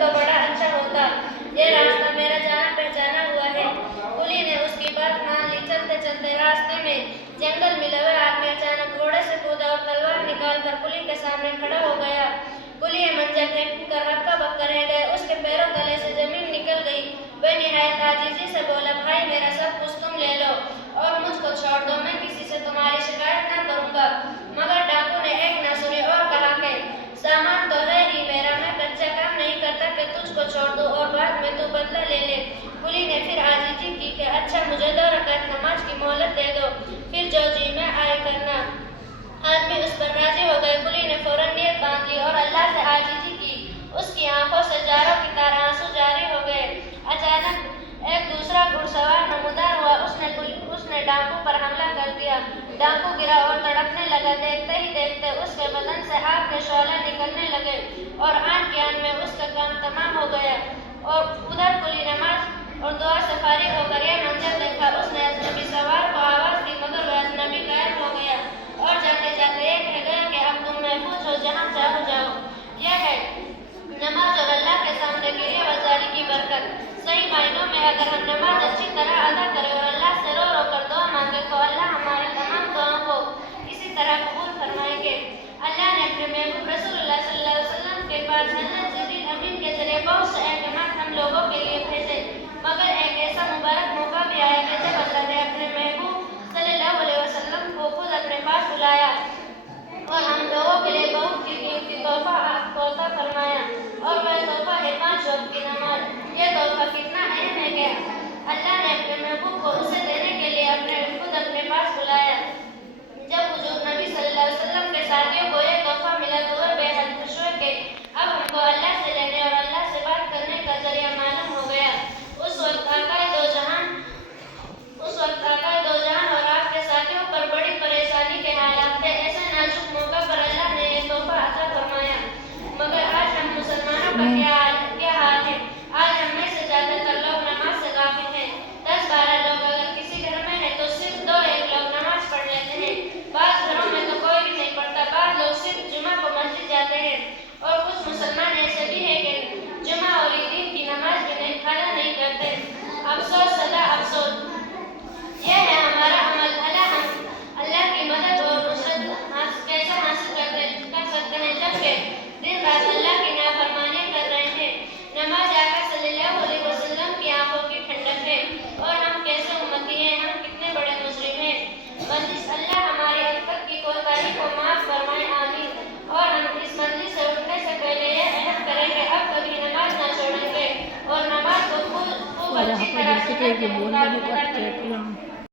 तो बड़ा अच्छा होता। ये रास्ता मेरा जाना पहचाना हुआ है। कुली ने उसकी बात मान ली। चलते चलते रास्ते में जंगल में लवे आदमी अचानक घोड़े से कूदा और तलवार निकाल कर कुली के सामने खड़ा हो गया। कुली ये मंजर देख कर हक्का बक्का रह गए। उसके पैरों तले से जमीन निकल गई। वह निहायत आजीजी से बोला, भाई मेरा सब कुछ तुम ले लो और मुझको छोड़ दो, मैं किसी से तुम्हारी शिकायत न करूंगा। मगर डाकू ने एक न सुनी और कहा कि सामान तो है ही मेरा, मैं कच्चा काम नहीं करता कि तुझको छोड़ दूं और बाद में तू बदला ले ले। कुली ने फिर आजीजी की कि अच्छा मुझे 2 रकात नमाज की मोहलत दे दो, फिर जो जी में आए करना। आदमी उस पर राजी हो गए। कुली ने फौरन नीयत बांध ली और अल्लाह से आजीजी की। उसकी आंखों से जारों की तरह आंसू जारी हो गए। अचानक एक दूसरा घुड़सवार नमूदार हुआ। उसने डाकू पर हमला कर दिया। डाकू गिरा और तड़पने लगा। देखते ही देखते उसके बदन से आग के शोले निकलने लगे और आन की आन में उसका काम तमाम हो गया। और उधर कुली नमाज और दुआ से फारिग होकर यह मंजर देखा। उसने अजनबी सवार को आवाज दी मगर वह अजनबी गायब हो गया और जाते जाते ये कह गया कि अब तुम महफूज हो, जहाँ चाहो जाओ। यह है नमाज और अल्लाह के सामने गिरिया वजारी की बरकत। सही मायनों में अगर हम नमाज अच्छी तरह अदा करें और अल्लाह से रो रो कर दुआ मांगे तो अल्लाह हमारी तमाम दुआओं को इसी तरह कबूल फरमाएंगे। अल्लाह ने अपने महबूब रसूलुल्लाह सल्लल्लाहु अलैहि वसल्लम के पास हज़रत जिब्रील अमीन के जरिए बहुत से अहकाम हम लोगों के लिए भेजे, मगर एक ऐसा मुबारक मौका भी आया कि जब अल्लाह ने अपने महबूब सल्लल्लाहु अलैहि वसल्लम को खुद अपने पास बुलाया और हम लोगों के लिए बहुत कीमती तोहफा फरमाया, और वह तोहफा है 5 वक्त की नमाज। यह तोहफा कितना अहम है कि अल्लाह ने अपने महबूब को उसे देने के लिए खुद अपने पास बुलाया। जब हुजूर नबी सल्लल्लाहु अलैहि वसल्लम के साथियों को यह तोहफा मिला तो वह बेहद खुश हुए कि अब हमको अल्लाह से लेने और अल्लाह से बात करने का जरिया मालूम हो गया। उस वक्त आकाए दो जहान और आपके साथियों पर बड़ी परेशानी के हालात थे। ऐसे नाजुक मौका पर अल्लाह ने यह तोहफा अता फरमाया। मगर आज हम मुसलमानों का क्या हाल है? आज हम में से ज्यादातर लोग नमाज से गाफिल हैं। 10-12 लोग अगर किसी घर में है तो सिर्फ 2-1 लोग नमाज पढ़ लेते हैं। बाज़ घरों में तो कोई भी नहीं पढ़ता। बाज़ लोग सिर्फ जुमा को मस्जिद जाते हैं और कुछ मुसलमान ऐसे भी हैं कि जुमा और ईद की नमाज भी नहीं खाना नहीं करते। अफसोस सदा अफसोस। यह है हमारा अमल। अल्लाह की मदद और नुसरत कैसे हासिल कर सकते हैं जबकि दिन रात अल्लाह की नाफरमानी कर रहे हैं। नमाज आका सल्लल्लाहु अलैहि वसल्लम की आंखों की ठंडक है और हम कैसे उम्मती हैं, हम कितने बड़े मुजरिम हैं। बंदिश अल्लाह हमारी अब तक की कोताही को माफ फरमाए, आमीन। और हम इस मंजिल से उठने से पहले यह अहद करें कि अब कभी नमाज न छोड़ेंगे और नमाज को खूब अच्छी तरह से